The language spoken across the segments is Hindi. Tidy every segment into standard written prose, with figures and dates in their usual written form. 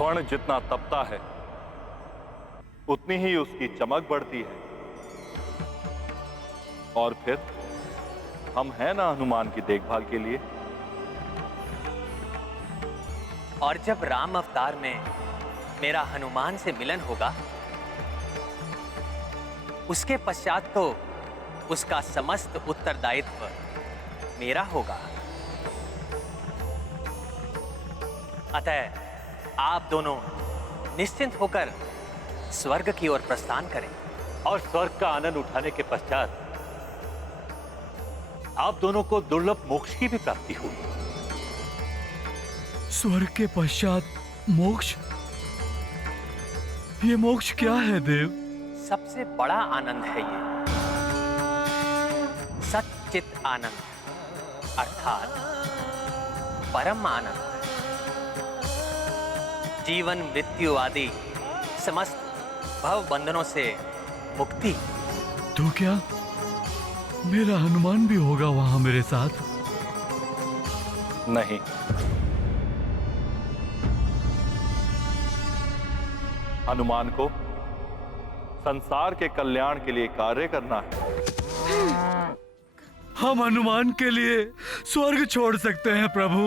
स्वर्ण जितना तपता है उतनी ही उसकी चमक बढ़ती है। और फिर हम हैं ना हनुमान की देखभाल के लिए। और जब राम अवतार में मेरा हनुमान से मिलन होगा, उसके पश्चात तो उसका समस्त उत्तरदायित्व मेरा होगा। अतः आप दोनों निश्चिंत होकर स्वर्ग की ओर प्रस्थान करें। और स्वर्ग का आनंद उठाने के पश्चात आप दोनों को दुर्लभ मोक्ष की भी प्राप्ति होगी। स्वर्ग के पश्चात मोक्ष? ये मोक्ष क्या है देव? सबसे बड़ा आनंद है ये सच्चित आनंद, अर्थात परम आनंद। जीवन मृत्यु आदि समस्त भव बंधनों से मुक्ति। तो क्या मेरा हनुमान भी होगा वहां मेरे साथ? नहीं, हनुमान को संसार के कल्याण के लिए कार्य करना है। हम हनुमान के लिए स्वर्ग छोड़ सकते हैं प्रभु,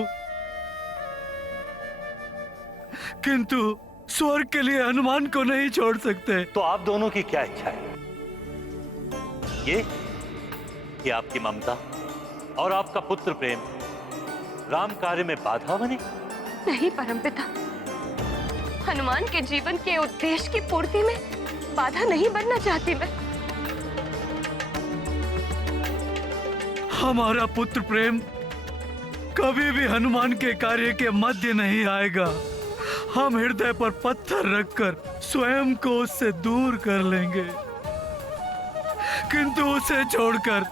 किंतु स्वर्ग के लिए हनुमान को नहीं छोड़ सकते। तो आप दोनों की क्या इच्छा है? ये कि आपकी ममता और आपका पुत्र प्रेम राम कार्य में बाधा बने? नहीं परमपिता, हनुमान के जीवन के उद्देश्य की पूर्ति में बाधा नहीं बनना चाहती मैं। हमारा पुत्र प्रेम कभी भी हनुमान के कार्य के मध्य नहीं आएगा। हम हृदय पर पत्थर रखकर स्वयं को उससे दूर कर लेंगे, किंतु उसे छोड़कर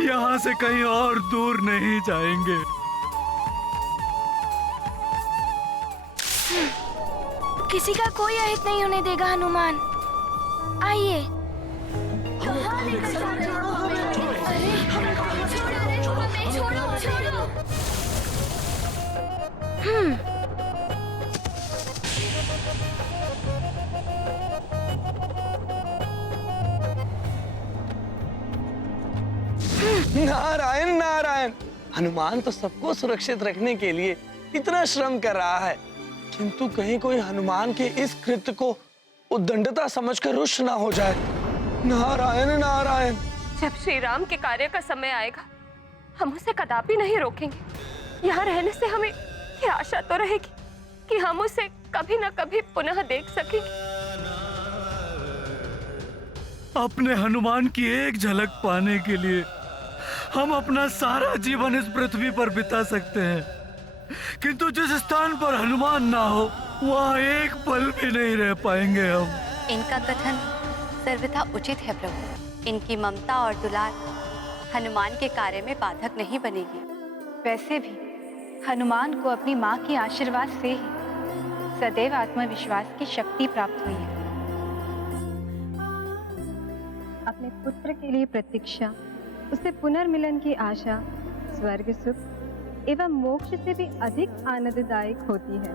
यहाँ से कहीं और दूर नहीं जाएंगे। किसी का कोई अहित नहीं होने देगा हनुमान। आइए। नारायण नारायण। हनुमान तो सबको सुरक्षित रखने के लिए इतना श्रम कर रहा है, किंतु कहीं कोई हनुमान के इस कृत्य को उद्दंडता समझकर रुष्ट ना हो जाए। नारायण नारायण। जब श्री राम के कार्य का समय आएगा, हम उसे कदापि नहीं रोकेंगे। यहाँ रहने से हमें ये आशा तो रहेगी कि हम उसे कभी न कभी पुनः देख सकेंगे। अपने हनुमान की एक झलक पाने के लिए हम अपना सारा जीवन इस पृथ्वी पर बिता सकते हैं, किंतु जिस स्थान पर हनुमान ना हो वहाँ एक पल भी नहीं रह पाएंगे हम। इनका कथन सर्वथा उचित है प्रभु। इनकी ममता और दुलार हनुमान के कार्य में बाधक नहीं बनेगी। वैसे भी हनुमान को अपनी माँ के आशीर्वाद से ही सदैव आत्मविश्वास की शक्ति प्राप्त हुई है। अपने पुत्र के लिए प्रतीक्षा, उसे पुनर्मिलन की आशा स्वर्ग सुख एवं मोक्ष से भी अधिक आनंददायक होती है।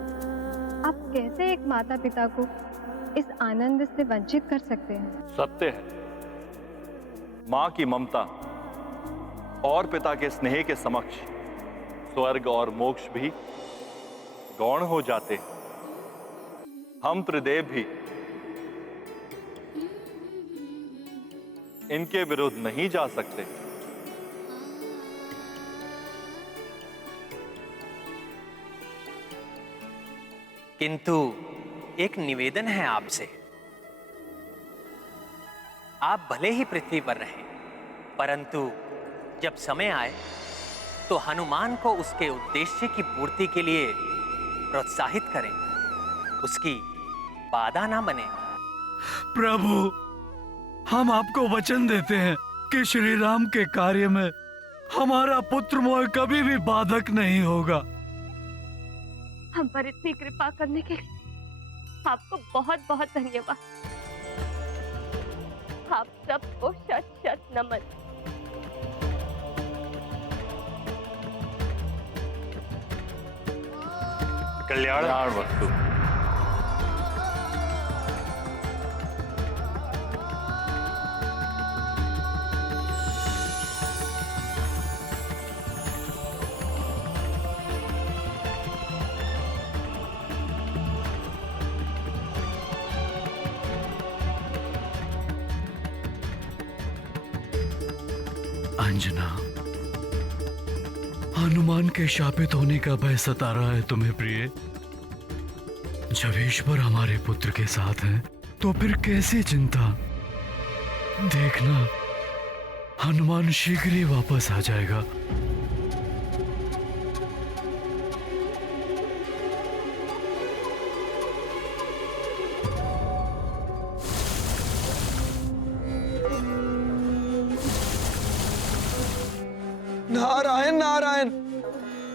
आप कैसे एक माता पिता को इस आनंद से वंचित कर सकते हैं? सत्य है, माँ की ममता और पिता के स्नेह के समक्ष स्वर्ग और मोक्ष भी गौण हो जाते हैं। हम त्रिदेव भी इनके विरुद्ध नहीं जा सकते। किंतु एक निवेदन है आपसे। आप भले ही पृथ्वी पर रहें, परंतु जब समय आए तो हनुमान को उसके उद्देश्य की पूर्ति के लिए प्रोत्साहित करें, उसकी बाधा ना बने। प्रभु, हम आपको वचन देते हैं कि श्री राम के कार्य में हमारा पुत्र मोह कभी भी बाधक नहीं होगा। हम पर इतनी कृपा करने के लिए आपको बहुत बहुत धन्यवाद। आप सबको शत शत नमन। कल्याण वस्तु। अंजना, हनुमान के शापित होने का भय सता रहा है तुम्हें प्रिय। जब ईश्वर हमारे पुत्र के साथ है तो फिर कैसी चिंता। देखना, हनुमान शीघ्र ही वापस आ जाएगा। नारायण नारायण,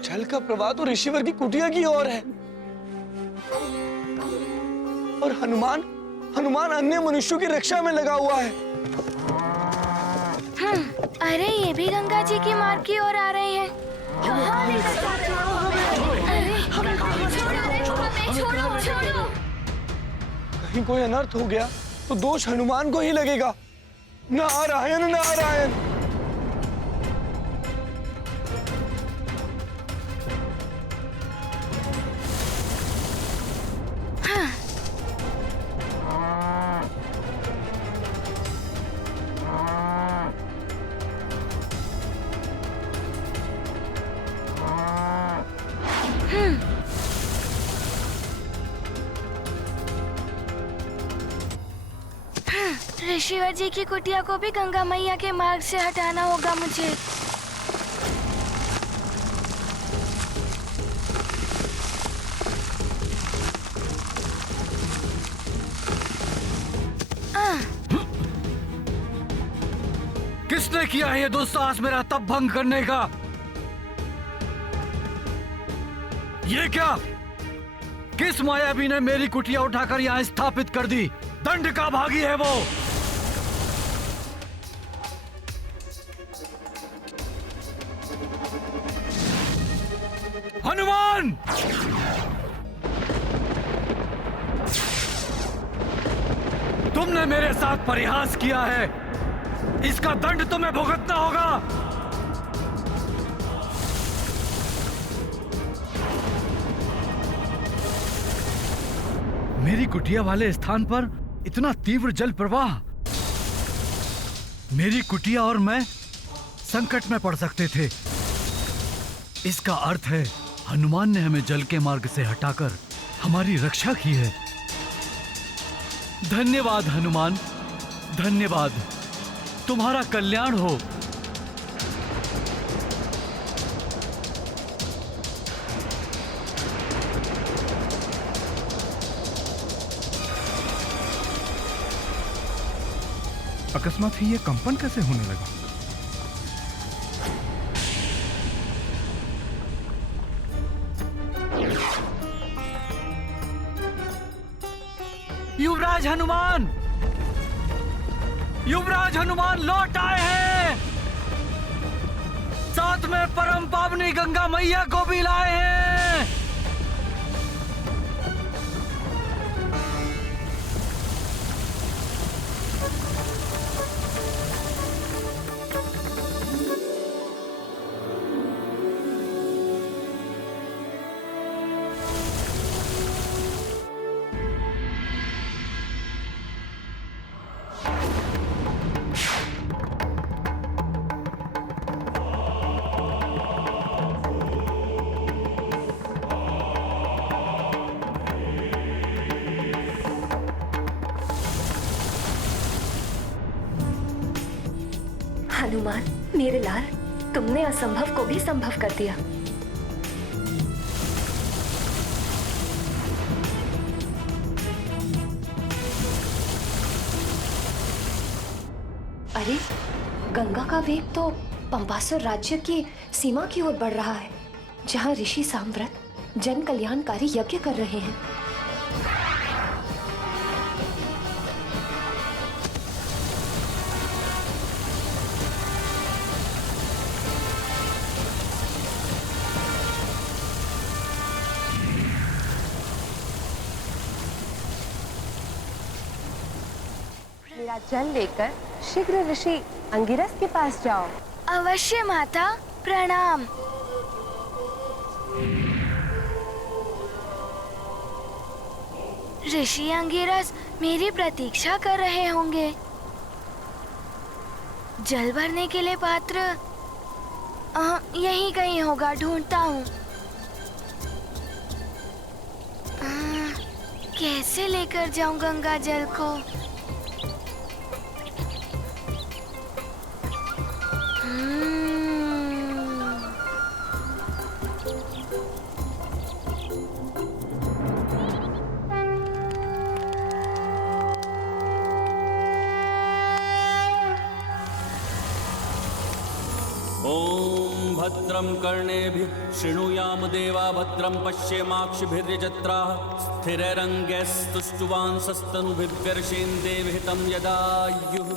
जल का प्रवाह तो ऋषिवर की कुटिया की ओर है और हनुमान अन्य मनुष्यों की रक्षा में लगा हुआ है। अरे ये भी गंगा जी की मार्ग की ओर आ रहे हैं। छोड़ो। कहीं कोई अनर्थ हो गया तो दोष हनुमान को ही लगेगा। नारायण नारायण। ऋषिवर जी की कुटिया को भी गंगा मैया के मार्ग से हटाना होगा मुझे। किसने किया है ये दुस्साहस मेरा तप भंग करने का? ये क्या? किस मायावी ने मेरी कुटिया उठाकर यहाँ स्थापित कर दी? दंड का भागी है वो। हनुमान! तुमने मेरे साथ परिहास किया है, इसका दंड तुम्हें भुगतना होगा। मेरी कुटिया वाले स्थान पर इतना तीव्र जल प्रवाह, मेरी कुटिया और मैं संकट में पड़ सकते थे। इसका अर्थ है हनुमान ने हमें जल के मार्ग से हटाकर हमारी रक्षा की है। धन्यवाद हनुमान, धन्यवाद। तुम्हारा कल्याण हो। अकस्मात ही ये कंपन कैसे होने लगा? युवराज हनुमान! युवराज हनुमान लौट आए हैं। साथ में परम पावनी गंगा मैया को भी लाए हैं। हनुमान, मेरे लाल, तुमने असंभव को भी संभव कर दिया। अरे, गंगा का वेग तो पंपासुर राज्य की सीमा की ओर बढ़ रहा है, जहां ऋषि साम्व्रत जन कल्याणकारी यज्ञ कर रहे हैं। मेरा जल लेकर शीघ्र ऋषि अंगिरस के पास जाओ। अवश्य माता, प्रणाम। ऋषि अंगिरस मेरी प्रतीक्षा कर रहे होंगे। जल भरने के लिए पात्र यहीं कहीं होगा, ढूंढता हूँ। कैसे लेकर जाऊं गंगा जल को? ॐ भद्रं कर्णेभिः शृणुयाम देवा भद्रं पश्येमाक्षिभिर्यजत्राः स्थिरैरङ्गैस्तुष्टुवांसस्तनुभिर्व्यर्षेन्देवहितं यदायुः।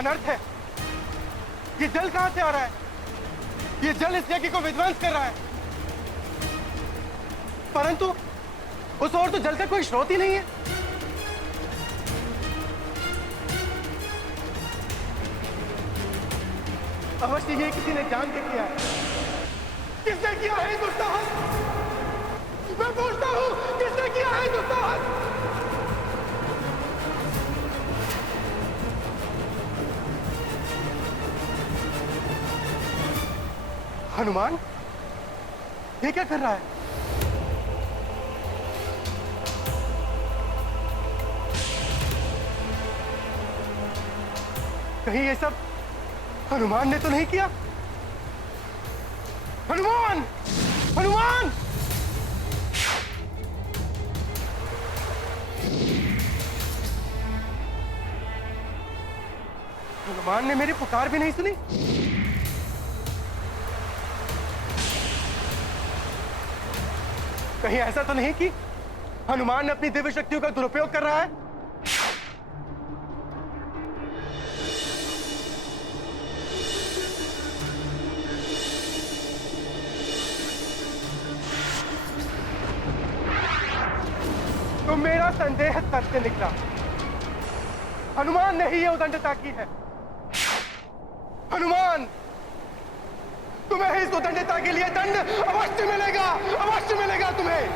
अनर्थ है। ये जल कहां से आ रहा है? ये जल इस यज्ञ को विध्वंस कर रहा है, परंतु उस ओर तो जल का कोई स्रोत ही नहीं है। अवश्य ये किसी ने जान के किया है। किसने किया है दुस्साहस? मैं पूछता हूं, किसने किया है दुस्साहस? हनुमान, ये क्या कर रहा है? कहीं ये सब हनुमान ने तो नहीं किया? हनुमान! हनुमान! हनुमान ने मेरी पुकार भी नहीं सुनी? कहीं ऐसा तो नहीं कि हनुमान अपनी दिव्य शक्तियों का दुरुपयोग कर रहा है? तो मेरा संदेह सत्य निकला। हनुमान ने ही ये उदंडता की है। हनुमान, तुम्हें इस उदंडता के लिए दंड अवश्य मिलेगा, अवश्य मिलेगा तुम्हें।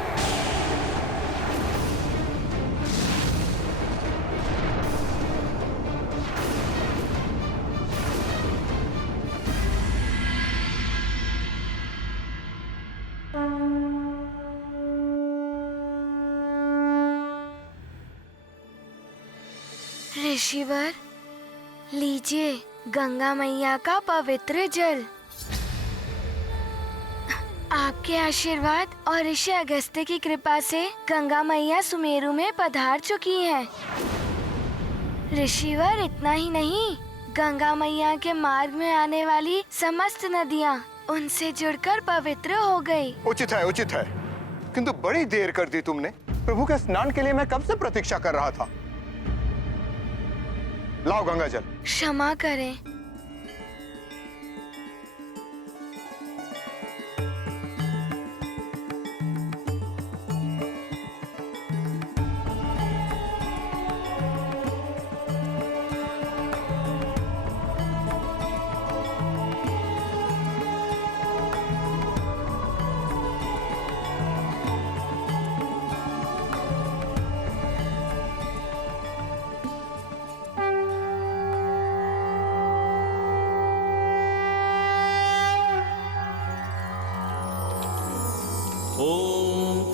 ऋषिवर, लीजिए गंगा मैया का पवित्र जल। आपके आशीर्वाद और ऋषि अगस्त्य की कृपा से गंगा मैया सुमेरु में पधार चुकी हैं। ऋषिवर, इतना ही नहीं, गंगा मैया के मार्ग में आने वाली समस्त नदियाँ उनसे जुड़कर पवित्र हो गई। उचित है, उचित है, किंतु बड़ी देर कर दी तुमने। प्रभु के स्नान के लिए मैं कब से प्रतीक्षा कर रहा था। लाओ गंगा जल। क्षमा करें।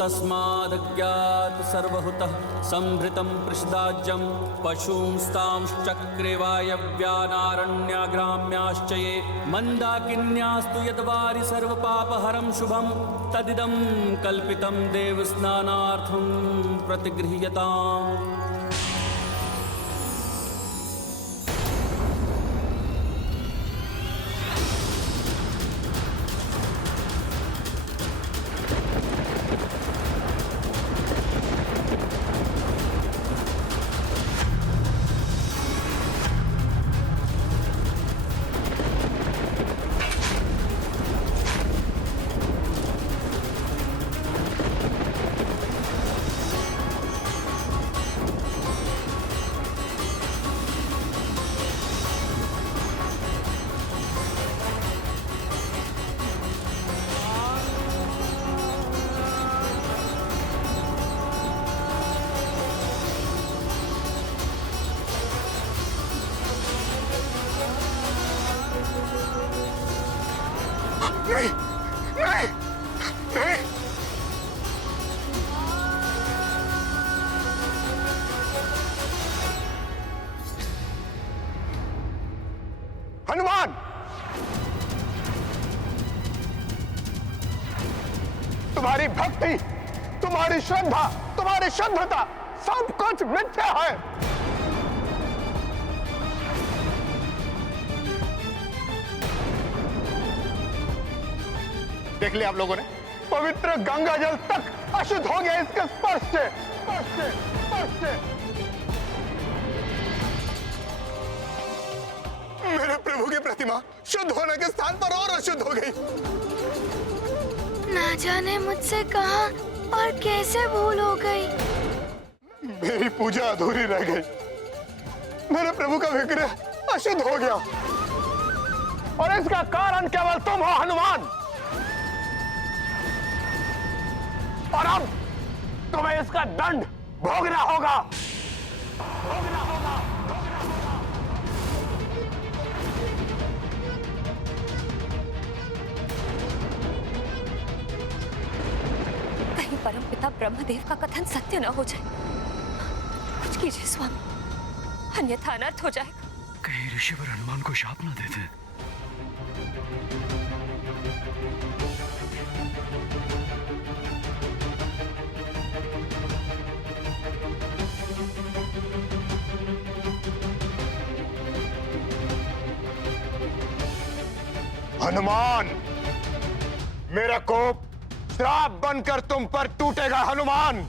तस्मादज्ञात सर्वहुतः संभृतं पृषदाज्यं पशूंस्तांश्चक्रे वायव्यानारण्याग्राम्याश्च ये मन्दाकिन्यास्तु यद्वारि सर्वपापहरं शुभं तदिदं कल्पितं देवस्नानार्थं प्रतिगृह्यताम्। नहीं, नहीं, नहीं। हनुमान, तुम्हारी भक्ति, तुम्हारी श्रद्धा, तुम्हारी शुद्धता सब कुछ मिथ्या है। देख लिया आप लोगों ने, पवित्र गंगा जल तक अशुद्ध हो गया इसके स्पर्श से, स्पर्श से, स्पर्श से। मेरे प्रभु की प्रतिमा शुद्ध होने के स्थान पर और अशुद्ध हो गई। ना जाने मुझसे कहाँ और कैसे भूल हो गई। मेरी पूजा अधूरी रह गई, मेरे प्रभु का विग्रह अशुद्ध हो गया, और इसका कारण केवल तुम हो हनुमान। और अब तुम्हें इसका दंड भोगना होगा, भोगना होगा, भोगना होगा। कहीं परमपिता ब्रह्मदेव का कथन सत्य न हो जाए। कुछ कीजिए स्वामी, अन्यथा अनर्थ हो जाएगा। कहीं ऋषिवर हनुमान को शाप ना देते। हनुमान, मेरा कोप श्राप बनकर तुम पर टूटेगा हनुमान।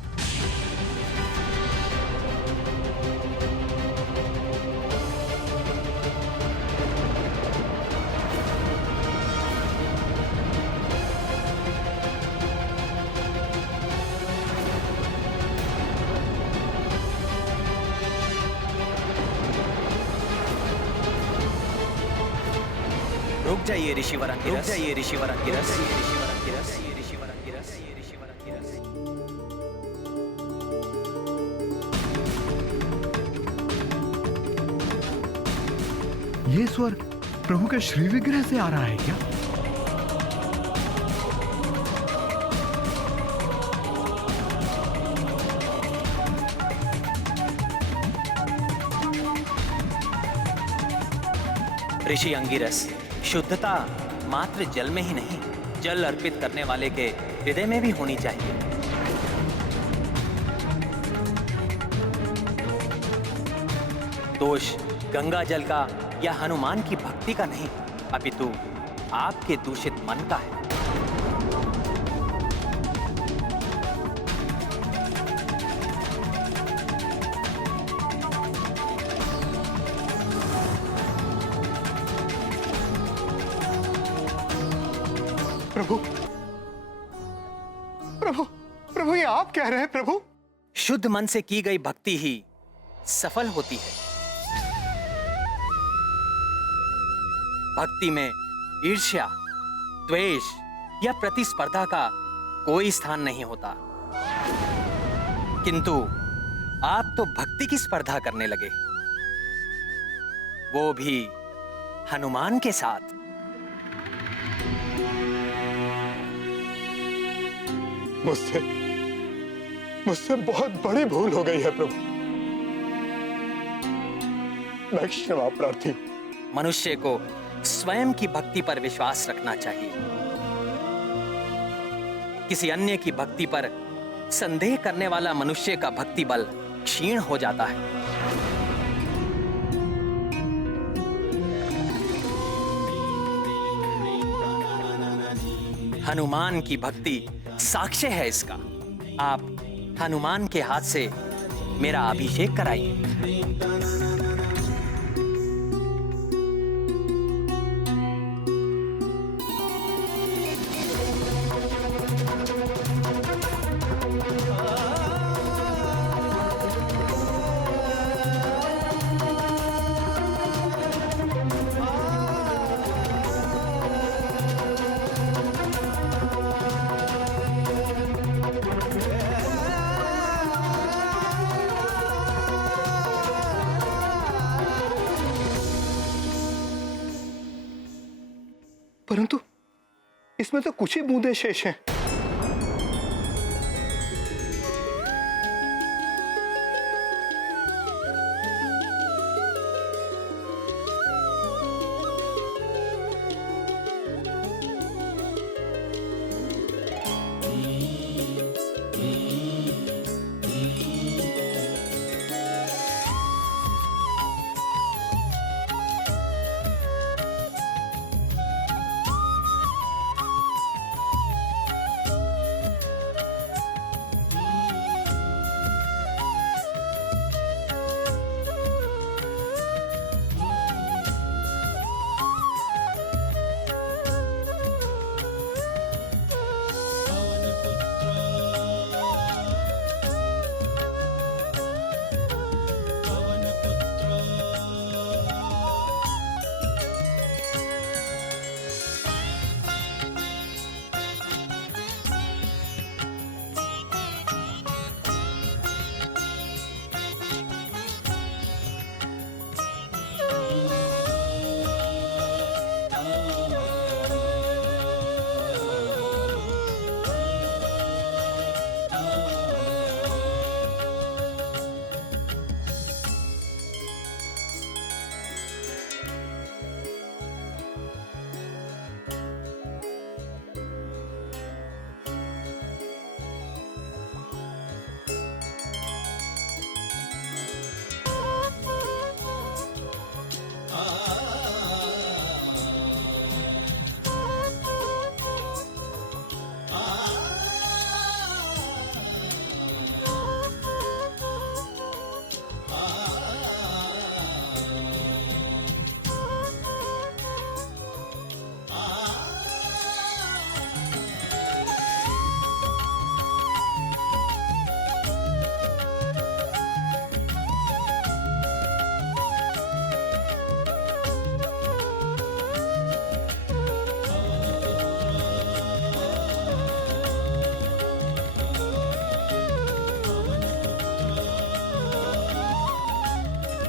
रुक जाइए ऋषिवर अंगिरस, रुक जाइए ऋषिवर अंगिरस, ऋषिवर अंगिरस, ऋषिवर अंगिरस, ऋषिवर अंगिरस। ये स्वर प्रभु के श्री विग्रह से आ रहा है क्या? ऋषि अंगिरस, शुद्धता मात्र जल में ही नहीं, जल अर्पित करने वाले के हृदय में भी होनी चाहिए। दोष गंगा जल का या हनुमान की भक्ति का नहीं, अपितु आपके दूषित मन का है। प्रभु, प्रभु, प्रभु, ये आप कह रहे हैं प्रभु? शुद्ध मन से की गई भक्ति ही सफल होती है। भक्ति में ईर्ष्या, द्वेष या प्रतिस्पर्धा का कोई स्थान नहीं होता। किंतु आप तो भक्ति की स्पर्धा करने लगे, वो भी हनुमान के साथ। मुझसे बहुत बड़ी भूल हो गई है प्रभु। मैं क्षमा प्रार्थी। मनुष्य को स्वयं की भक्ति पर विश्वास रखना चाहिए। किसी अन्य की भक्ति पर संदेह करने वाला मनुष्य का भक्ति बल क्षीण हो जाता है। हनुमान की भक्ति साक्ष्य है इसका। आप हनुमान के हाथ से मेरा अभिषेक कराइए। इसमें तो कुछ ही बूंदे शेष हैं।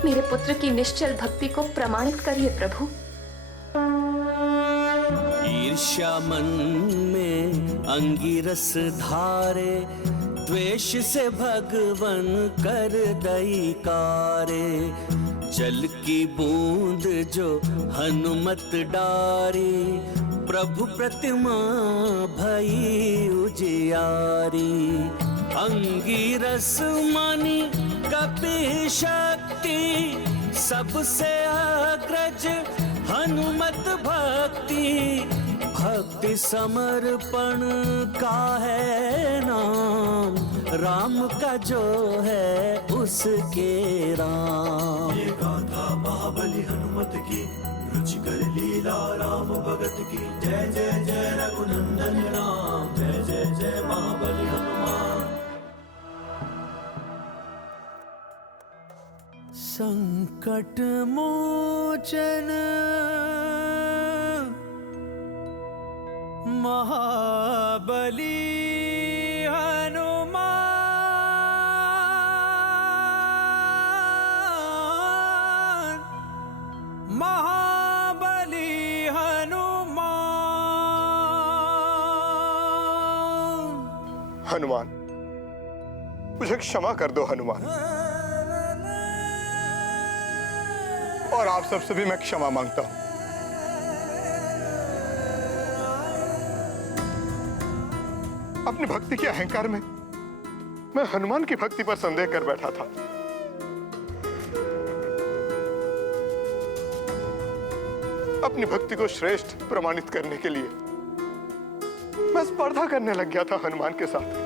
मेरे पुत्र की निश्चल भक्ति को प्रमाणित करिए प्रभु। ईर्ष्या मन में अंगिरस धारे, द्वेष से भगवन कर दैकारे। जल की बूंद जो हनुमत डारी, प्रभु प्रतिमा भई उजियारी। अंगिरस मानी कपि शक्ति, सबसे अग्रज हनुमत भक्ति। भक्ति समर्पण का है नाम, राम का जो है उसके राम। ये गाथा महाबली हनुमत की, रुचिकर लीला राम भगत की। जय जय जय रघुनंदन राम, जय जय जय महाबली हनुमान। संकट मोचन महाबली हनुमान, महाबली हनुमान। हनुमान, मुझे क्षमा कर दो हनुमान, और आप सबसे भी मैं क्षमा मांगता हूं। अपनी भक्ति के अहंकार में मैं हनुमान की भक्ति पर संदेह कर बैठा था। अपनी भक्ति को श्रेष्ठ प्रमाणित करने के लिए मैं स्पर्धा करने लग गया था हनुमान के साथ।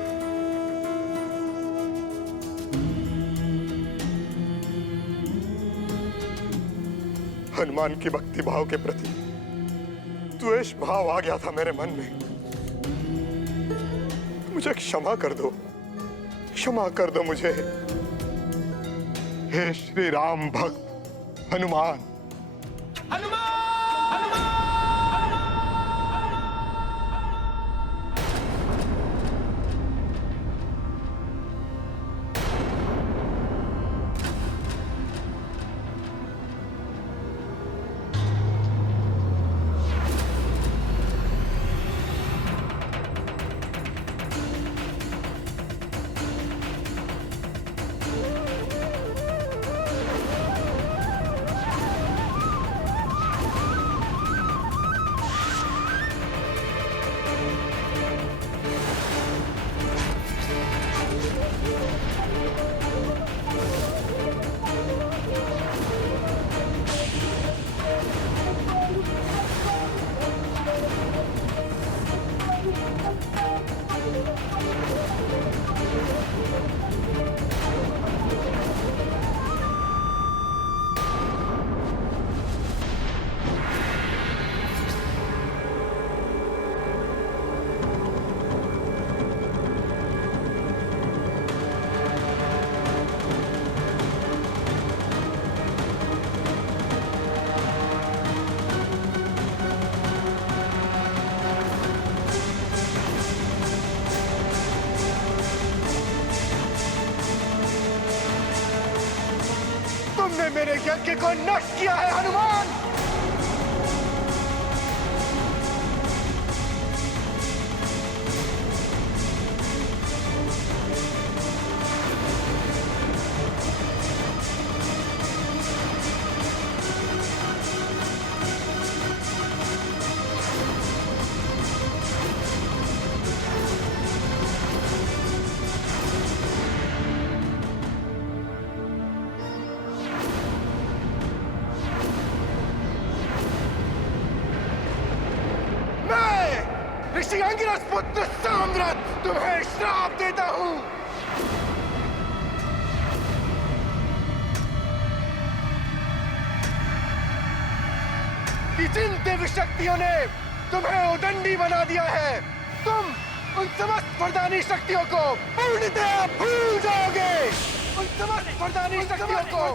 हनुमान की भक्ति भाव के प्रति द्वेष भाव आ गया था मेरे मन में। मुझे क्षमा कर दो, क्षमा कर दो मुझे, हे श्री राम भक्त हनुमान। तुमने मेरे यज्ञ को नष्ट किया है हनुमान। ऋषि अंगिरस पुत्र साम्राट तुम्हें श्राप देता हूं। कि जिन देवी शक्तियों ने तुम्हें उदंडी बना दिया है, तुम उन समस्त वरदानी शक्तियों को पूर्णतः भूल जाओगे। उन समस्त वरदानी शक्तियों को